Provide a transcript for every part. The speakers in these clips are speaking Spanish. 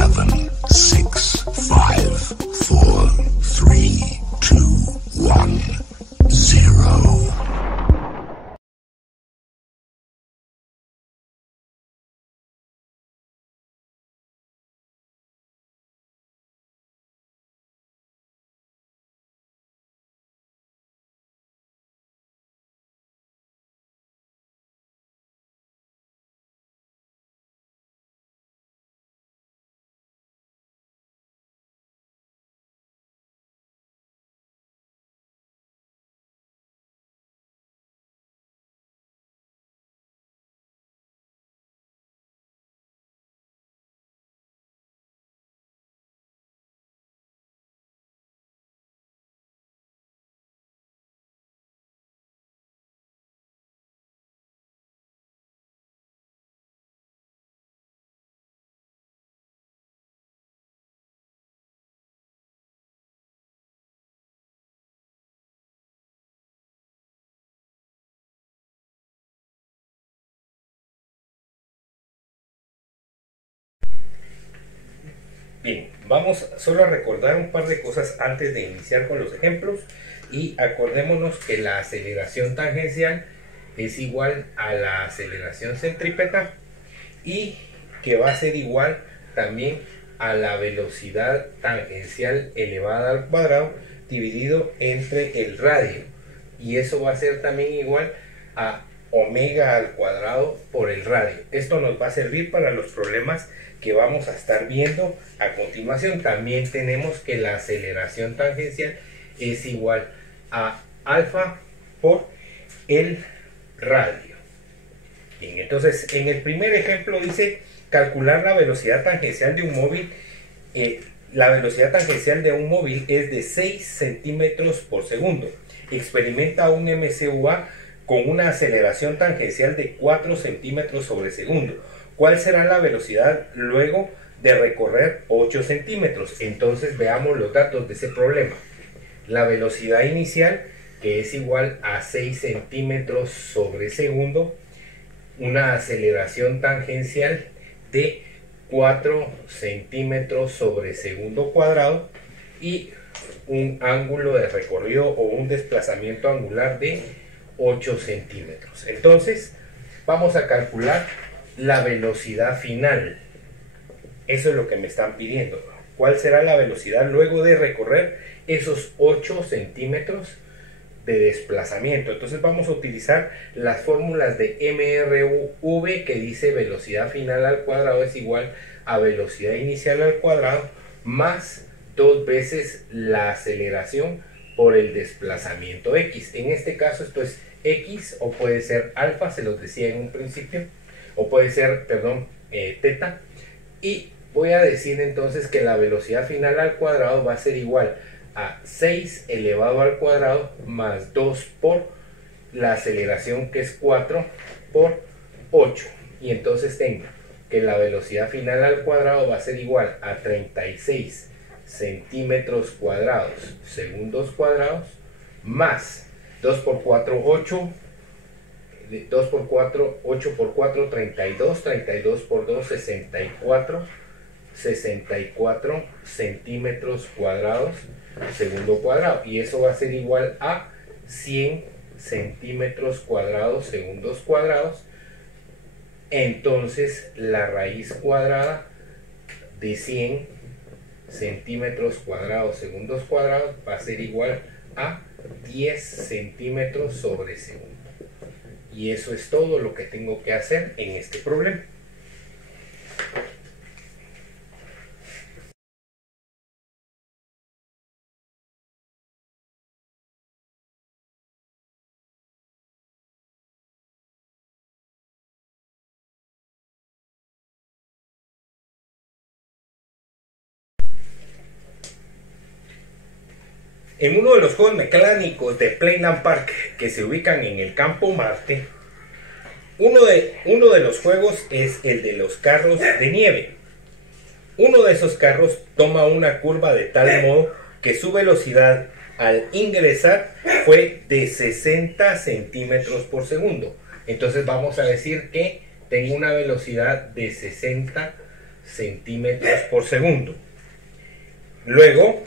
7, 6, 5, 4, 3, 2, 1, 0. Bien, vamos solo a recordar un par de cosas antes de iniciar con los ejemplos y acordémonos que la aceleración tangencial es igual a la aceleración centrípeta y que va a ser igual también a la velocidad tangencial elevada al cuadrado dividido entre el radio, y eso va a ser también igual a omega al cuadrado por el radio. Esto nos va a servir para los problemas que vamos a estar viendo a continuación. También tenemos que la aceleración tangencial es igual a alfa por el radio. Bien, entonces en el primer ejemplo dice calcular la velocidad tangencial de un móvil. La velocidad tangencial de un móvil es de 6 centímetros por segundo. Experimenta un MCUA con una aceleración tangencial de 4 centímetros sobre segundo. ¿Cuál será la velocidad luego de recorrer 8 centímetros? Entonces veamos los datos de ese problema. La velocidad inicial, que es igual a 6 centímetros sobre segundo, una aceleración tangencial de 4 centímetros sobre segundo cuadrado y un ángulo de recorrido o un desplazamiento angular de 8 centímetros. Entonces vamos a calcular la velocidad final. Eso es lo que me están pidiendo. ¿Cuál será la velocidad luego de recorrer esos 8 centímetros de desplazamiento? Entonces vamos a utilizar las fórmulas de MRV, que dice velocidad final al cuadrado es igual a velocidad inicial al cuadrado más 2 veces la aceleración por el desplazamiento x. En este caso esto es x, o puede ser alfa, se los decía en un principio, o puede ser, perdón, teta. Y voy a decir entonces que la velocidad final al cuadrado va a ser igual a 6 elevado al cuadrado más 2 por la aceleración, que es 4 por 8. Y entonces tengo que la velocidad final al cuadrado va a ser igual a 36 centímetros cuadrados segundos cuadrados más 2 por 4, 8. 2 por 4, 8 por 4, 32, 32 por 2, 64, 64 centímetros cuadrados segundo cuadrado, y eso va a ser igual a 100 centímetros cuadrados segundos cuadrados. Entonces la raíz cuadrada de 100 centímetros cuadrados segundos cuadrados va a ser igual a 10 centímetros sobre segundo. Y eso es todo lo que tengo que hacer en este problema. En uno de los juegos mecánicos de Playland Park que se ubican en el campo Marte, uno de los juegos es el de los carros de nieve. Uno de esos carros toma una curva de tal modo que su velocidad al ingresar fue de 60 centímetros por segundo. Entonces vamos a decir que tengo una velocidad de 60 centímetros por segundo. Luego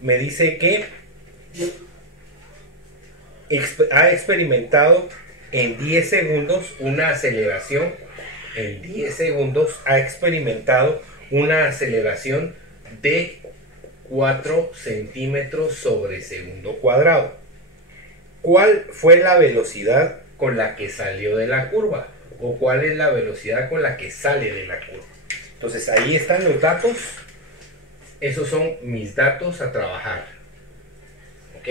me dice que ha experimentado en 10 segundos una aceleración. En 10 segundos ha experimentado una aceleración de 4 centímetros sobre segundo cuadrado. ¿Cuál fue la velocidad con la que salió de la curva? ¿O cuál es la velocidad con la que sale de la curva? Entonces ahí están los datos. Esos son mis datos a trabajar. ¿Ok?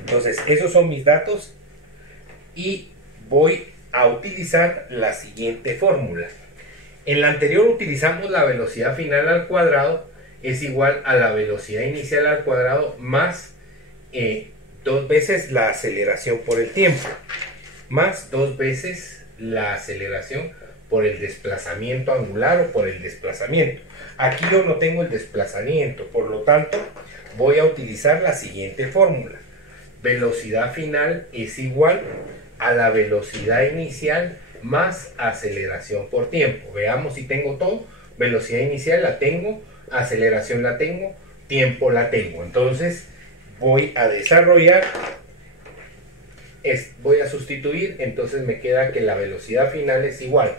Entonces esos son mis datos y voy a utilizar la siguiente fórmula. En la anterior utilizamos la velocidad final al cuadrado es igual a la velocidad inicial al cuadrado más 2 veces la aceleración por el tiempo, más 2 veces la aceleración por el desplazamiento angular o por el desplazamiento. Aquí yo no tengo el desplazamiento, por lo tanto voy a utilizar la siguiente fórmula. Velocidad final es igual a la velocidad inicial más aceleración por tiempo. Veamos si tengo todo. Velocidad inicial la tengo, aceleración la tengo, tiempo la tengo. Entonces voy a desarrollar, voy a sustituir, entonces me queda que la velocidad final es igual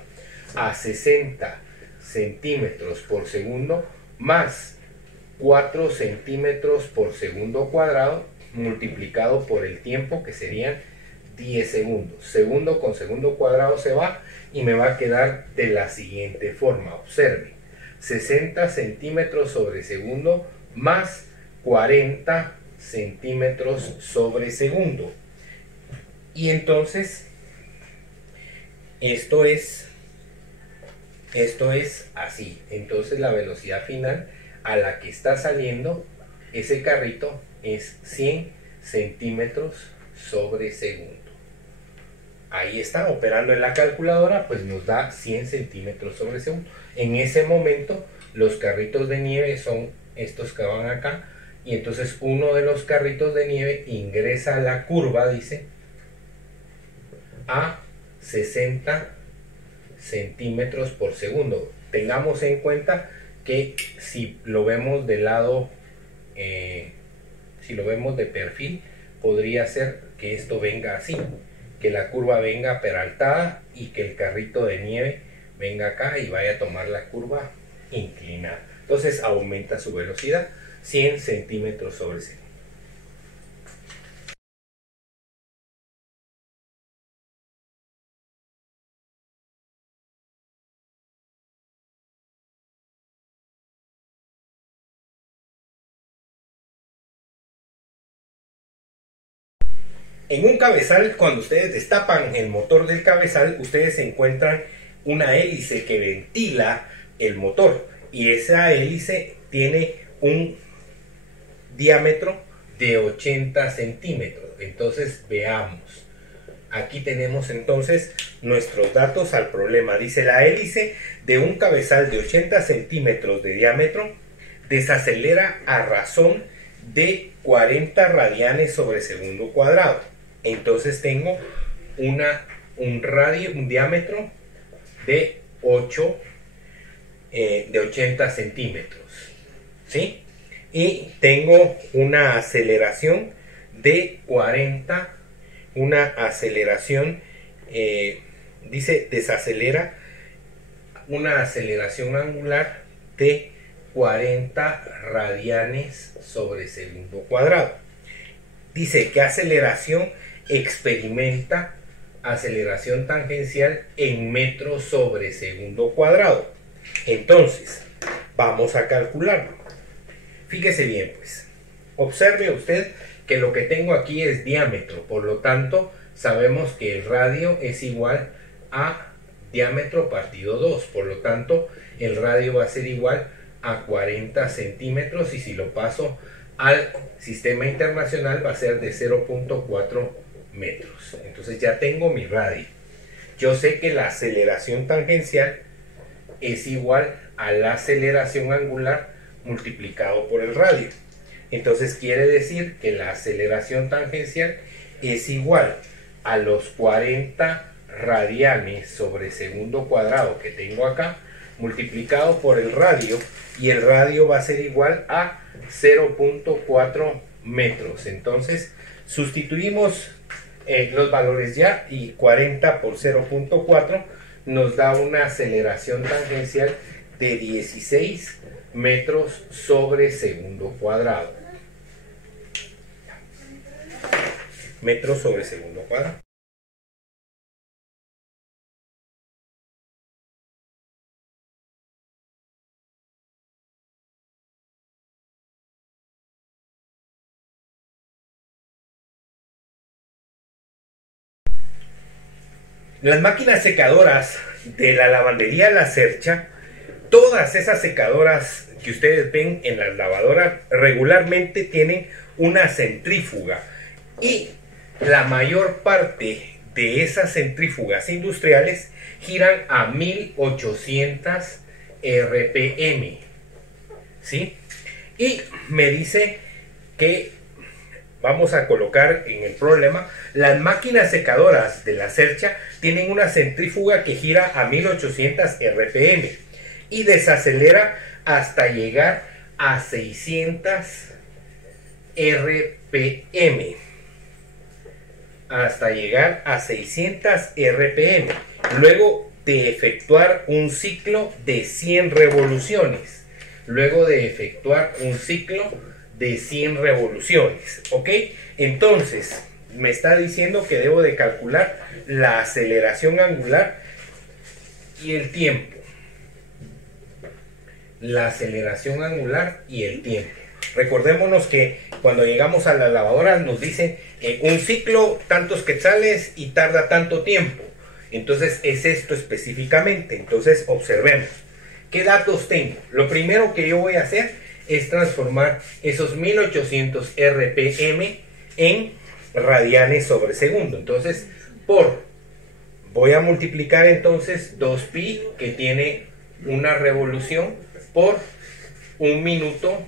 a 60 centímetros por segundo más 4 centímetros por segundo cuadrado multiplicado por el tiempo, que serían 10 segundos. Segundo con segundo cuadrado se va y me va a quedar de la siguiente forma. Observen, 60 centímetros sobre segundo más 40 centímetros sobre segundo. Y entonces esto es así. Entonces la velocidad final a la que está saliendo ese carrito es 100 centímetros sobre segundo. Ahí está, operando en la calculadora, pues nos da 100 centímetros sobre segundo. En ese momento los carritos de nieve son estos que van acá, y entonces uno de los carritos de nieve ingresa a la curva, dice, a 60 centímetros por segundo. Tengamos en cuenta que si lo vemos de lado, si lo vemos de perfil, podría ser que esto venga así, que la curva venga peraltada y que el carrito de nieve venga acá y vaya a tomar la curva inclinada. Entonces aumenta su velocidad 100 centímetros sobre segundo. En un cabezal, cuando ustedes destapan el motor del cabezal, ustedes encuentran una hélice que ventila el motor, y esa hélice tiene un diámetro de 80 centímetros. Entonces veamos, aquí tenemos entonces nuestros datos al problema. Dice: la hélice de un cabezal de 80 centímetros de diámetro desacelera a razón de 40 radianes sobre segundo cuadrado. Entonces tengo un diámetro de 80 centímetros, ¿sí? Y tengo una aceleración de 40, una aceleración, dice desacelera, una aceleración angular de 40 radianes sobre segundo cuadrado. Dice que aceleración experimenta aceleración tangencial en metros sobre segundo cuadrado. Entonces, vamos a calcularlo. Fíjese bien, pues. Observe usted que lo que tengo aquí es diámetro, por lo tanto, sabemos que el radio es igual a diámetro partido 2, por lo tanto, el radio va a ser igual a 40 centímetros, y si lo paso al sistema internacional va a ser de 0.4 metros. Entonces ya tengo mi radio. Yo sé que la aceleración tangencial es igual a la aceleración angular multiplicado por el radio. Entonces quiere decir que la aceleración tangencial es igual a los 40 radianes sobre segundo cuadrado que tengo acá, multiplicado por el radio, y el radio va a ser igual a 0.4 metros. Entonces sustituimos los valores ya, y 40 por 0.4 nos da una aceleración tangencial de 16 metros sobre segundo cuadrado. Metros sobre segundo cuadrado. Las máquinas secadoras de la lavandería La Cercha, todas esas secadoras que ustedes ven en las lavadoras regularmente tienen una centrífuga, y la mayor parte de esas centrífugas industriales giran a 1800 RPM, ¿sí? Y me dice que vamos a colocar en el problema, las máquinas secadoras de La Cercha tienen una centrífuga que gira a 1800 RPM y desacelera hasta llegar a 600 RPM. Hasta llegar a 600 RPM. Luego de efectuar un ciclo de 100 revoluciones. Luego de efectuar un ciclo de 100 revoluciones, ¿ok? Entonces me está diciendo que debo de calcular la aceleración angular y el tiempo. La aceleración angular y el tiempo. Recordémonos que cuando llegamos a la lavadora nos dice un ciclo tantos quetzales y tarda tanto tiempo. Entonces es esto específicamente. Entonces observemos qué datos tengo. Lo primero que yo voy a hacer es transformar esos 1800 RPM en radianes sobre segundo. Entonces, voy a multiplicar entonces 2pi, que tiene una revolución, por un minuto,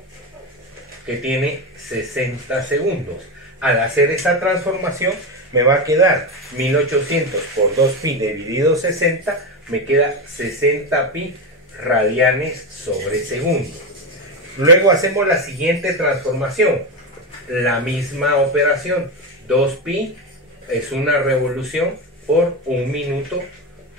que tiene 60 segundos. Al hacer esa transformación, me va a quedar 1800 por 2pi dividido 60, me queda 60pi radianes sobre segundo. Luego hacemos la siguiente transformación, la misma operación, 2pi es una revolución por un minuto,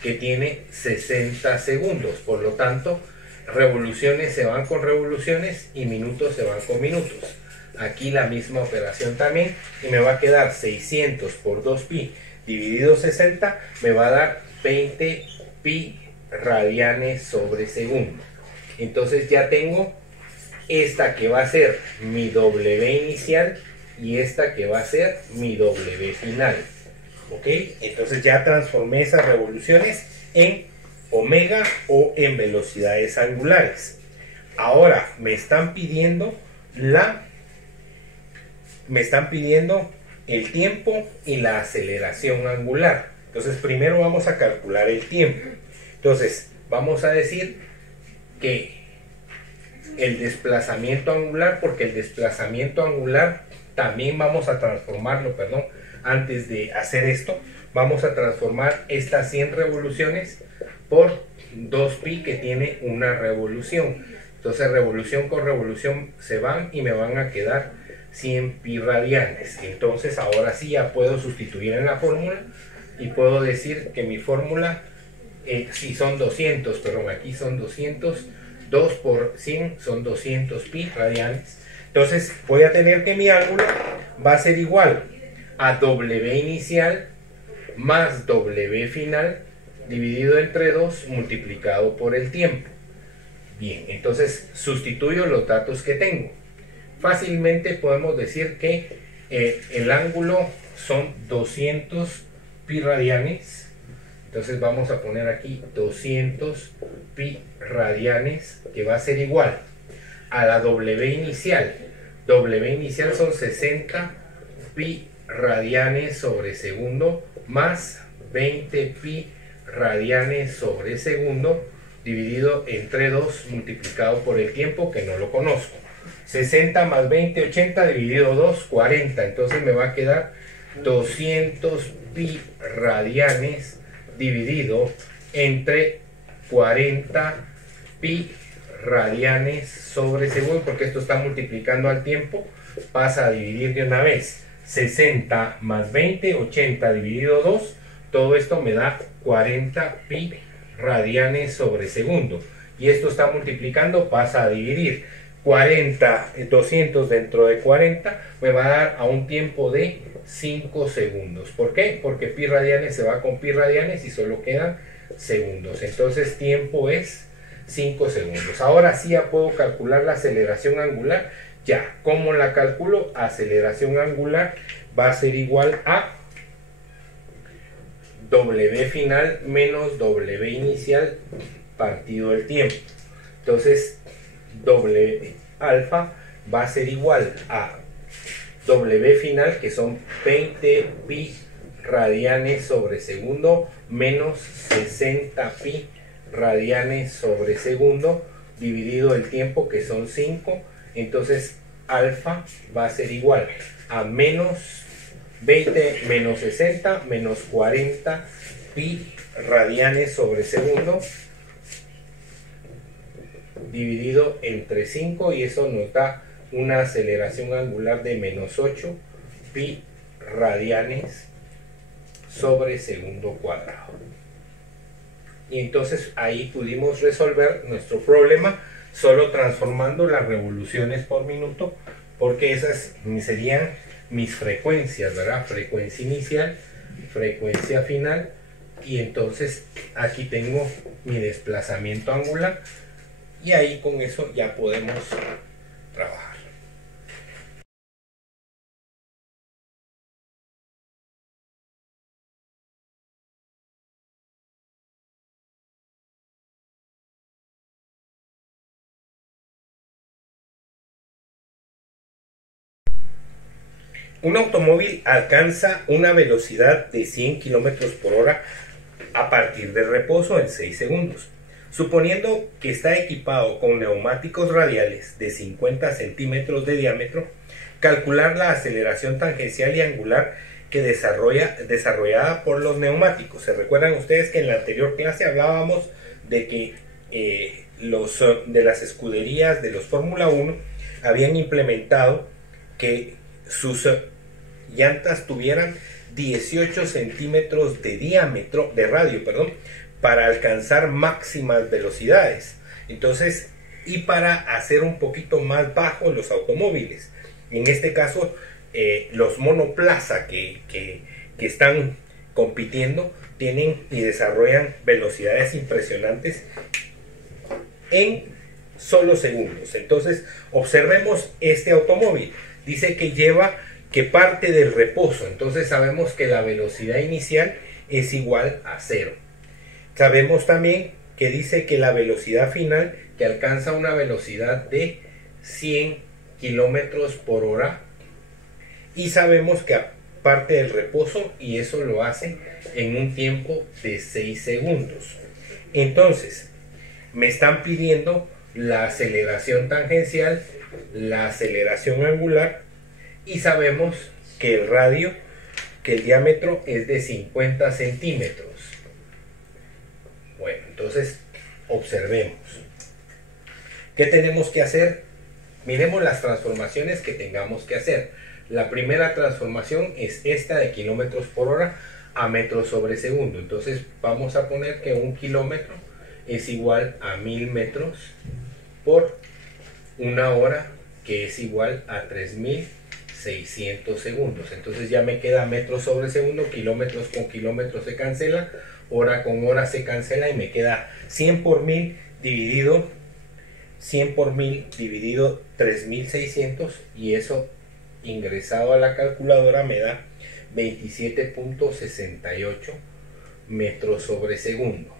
que tiene 60 segundos, por lo tanto revoluciones se van con revoluciones y minutos se van con minutos. Aquí la misma operación también, y me va a quedar 600 por 2pi dividido 60, me va a dar 20pi radianes sobre segundo. Entonces ya tengo esta que va a ser mi W inicial y esta que va a ser mi W final. ¿Ok? Entonces ya transformé esas revoluciones en omega o en velocidades angulares. Ahora me están pidiendo el tiempo y la aceleración angular. Entonces primero vamos a calcular el tiempo. Entonces vamos a decir que el desplazamiento angular, porque el desplazamiento angular también vamos a transformarlo, antes de hacer esto, vamos a transformar estas 100 revoluciones por 2pi, que tiene una revolución. Entonces revolución con revolución se van y me van a quedar 100 pi radianes. Entonces ahora sí ya puedo sustituir en la fórmula y puedo decir que mi fórmula, si son 200, pero aquí son 200, 2 por 100 son 200 pi radianes. Entonces voy a tener que mi ángulo va a ser igual a W inicial más W final dividido entre 2 multiplicado por el tiempo. Bien, entonces sustituyo los datos que tengo. Fácilmente podemos decir que el ángulo son 200 pi radianes. Entonces vamos a poner aquí 200 pi radianes, que va a ser igual a la W inicial. W inicial son 60 pi radianes sobre segundo más 20 pi radianes sobre segundo dividido entre 2 multiplicado por el tiempo, que no lo conozco. 60 más 20, 80 dividido 2, 40. Entonces me va a quedar 200 pi radianes dividido entre 40 pi radianes sobre segundo, porque esto está multiplicando al tiempo, pasa a dividir de una vez. 60 más 20, 80 dividido 2, todo esto me da 40 pi radianes sobre segundo. Y esto está multiplicando, pasa a dividir. 40, 200 dentro de 40 me va a dar a un tiempo de 5 segundos. ¿Por qué? Porque pi radianes se va con pi radianes y solo quedan segundos. Entonces tiempo es 5 segundos. Ahora sí ya puedo calcular la aceleración angular. Ya, ¿cómo la calculo? Aceleración angular va a ser igual a W final menos W inicial partido el tiempo. Entonces W alfa va a ser igual a W final, que son 20 pi radianes sobre segundo menos 60 pi radianes sobre segundo dividido el tiempo, que son 5. Entonces alfa va a ser igual a menos 20 menos 60 menos 40 pi radianes sobre segundo dividido entre 5, y eso nos da una aceleración angular de menos 8 pi radianes sobre segundo cuadrado. Y entonces ahí pudimos resolver nuestro problema solo transformando las revoluciones por minuto, porque esas serían mis frecuencias, ¿verdad? Frecuencia inicial, frecuencia final, y entonces aquí tengo mi desplazamiento angular, y ahí con eso ya podemos trabajar. Un automóvil alcanza una velocidad de 100 km por hora a partir del reposo en 6 segundos. Suponiendo que está equipado con neumáticos radiales de 50 centímetros de diámetro, calcular la aceleración tangencial y angular que desarrollada por los neumáticos. ¿Se recuerdan ustedes que en la anterior clase hablábamos de que de las escuderías de los Fórmula 1 habían implementado que sus llantas tuvieran 18 centímetros de diámetro, de radio, perdón, para alcanzar máximas velocidades? Entonces, y para hacer un poquito más bajo los automóviles, en este caso los monoplaza que están compitiendo tienen y desarrollan velocidades impresionantes en solo segundos. Entonces observemos este automóvil. Dice que parte del reposo. Entonces sabemos que la velocidad inicial es igual a 0. Sabemos también que dice que la velocidad final, que alcanza una velocidad de 100 kilómetros por hora, y sabemos que aparte del reposo, y eso lo hace en un tiempo de 6 segundos. Entonces me están pidiendo la aceleración tangencial, la aceleración angular, y sabemos que el radio, que el diámetro es de 50 centímetros. Bueno, entonces observemos. ¿Qué tenemos que hacer? Miremos las transformaciones que tengamos que hacer. La primera transformación es esta de kilómetros por hora a metros sobre segundo. Entonces vamos a poner que 1 kilómetro es igual a 1000 metros por una hora, que es igual a 3600 segundos. Entonces ya me queda metros sobre segundo, kilómetros con kilómetros se cancela, hora con hora se cancela, y me queda 100 por 1000 dividido 3600, y eso ingresado a la calculadora me da 27.68 metros sobre segundo.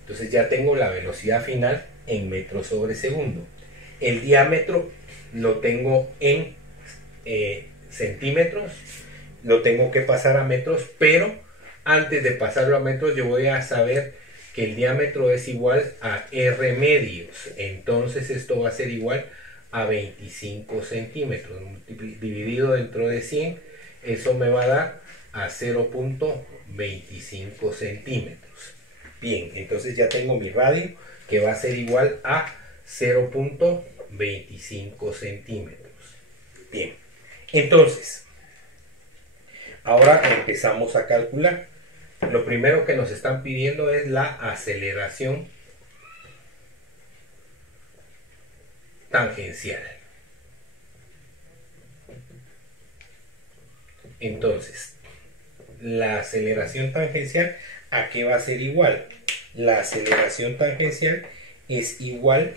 Entonces ya tengo la velocidad final en metros sobre segundo. El diámetro lo tengo en centímetros, lo tengo que pasar a metros, pero antes de pasarlo a metros yo voy a saber que el diámetro es igual a R medios. Entonces esto va a ser igual a 25 centímetros dividido dentro de 100. Eso me va a dar a 0.25 centímetros. Bien, entonces ya tengo mi radio que va a ser igual a 0.25 centímetros. Bien, entonces, ahora empezamos a calcular. Lo primero que nos están pidiendo es la aceleración tangencial. Entonces, la aceleración tangencial, ¿a qué va a ser igual? La aceleración tangencial es igual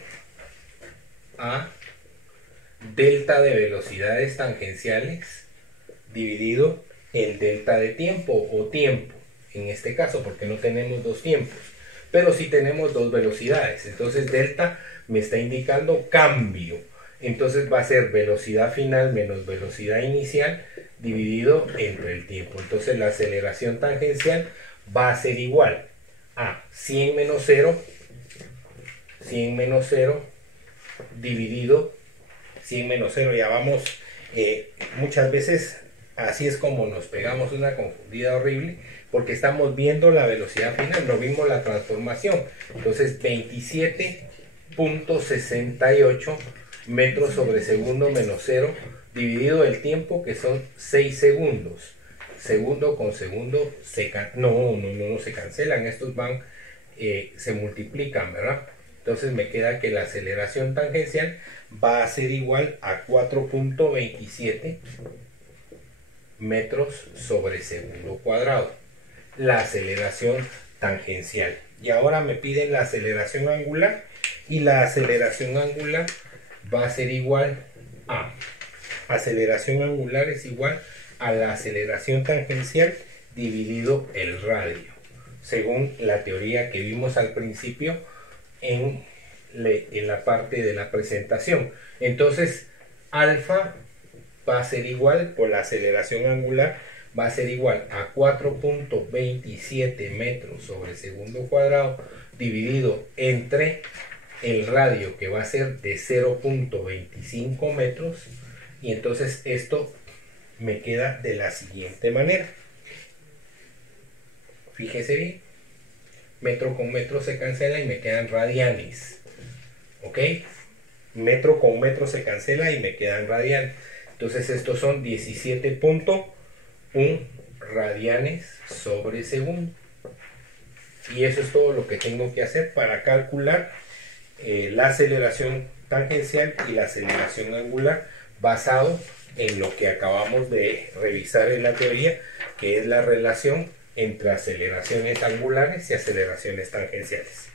a delta de velocidades tangenciales dividido el delta de tiempo o tiempo, en este caso, porque no tenemos dos tiempos, pero sí tenemos dos velocidades. Entonces delta me está indicando cambio, entonces va a ser velocidad final menos velocidad inicial dividido entre el tiempo. Entonces la aceleración tangencial va a ser igual a 100 menos 0 dividido 100 menos 0. Ya vamos, muchas veces así es como nos pegamos una confundida horrible, porque estamos viendo la velocidad final, no vimos la transformación. Entonces 27.68 metros sobre segundo menos 0 dividido el tiempo, que son 6 segundos. Segundo con segundo no se cancelan, estos van, se multiplican, ¿verdad? Entonces me queda que la aceleración tangencial va a ser igual a 4.27 metros sobre segundo cuadrado. La aceleración tangencial. Y ahora me piden la aceleración angular, y la aceleración angular va a ser igual a, aceleración angular es igual a la aceleración tangencial dividido el radio, según la teoría que vimos al principio en la parte de la presentación. Entonces alfa va a ser igual, por la aceleración angular, va a ser igual a 4.27 metros sobre segundo cuadrado dividido entre el radio, que va a ser de 0.25 metros. Y entonces esto me queda de la siguiente manera. Fíjese bien, metro con metro se cancela y me quedan radianes. ¿Ok? Metro con metro se cancela y me quedan radianes. Entonces estos son 17.1 radianes sobre segundo. Y eso es todo lo que tengo que hacer para calcular la aceleración tangencial y la aceleración angular, basado en lo que acabamos de revisar en la teoría, que es la relación entre aceleraciones angulares y aceleraciones tangenciales.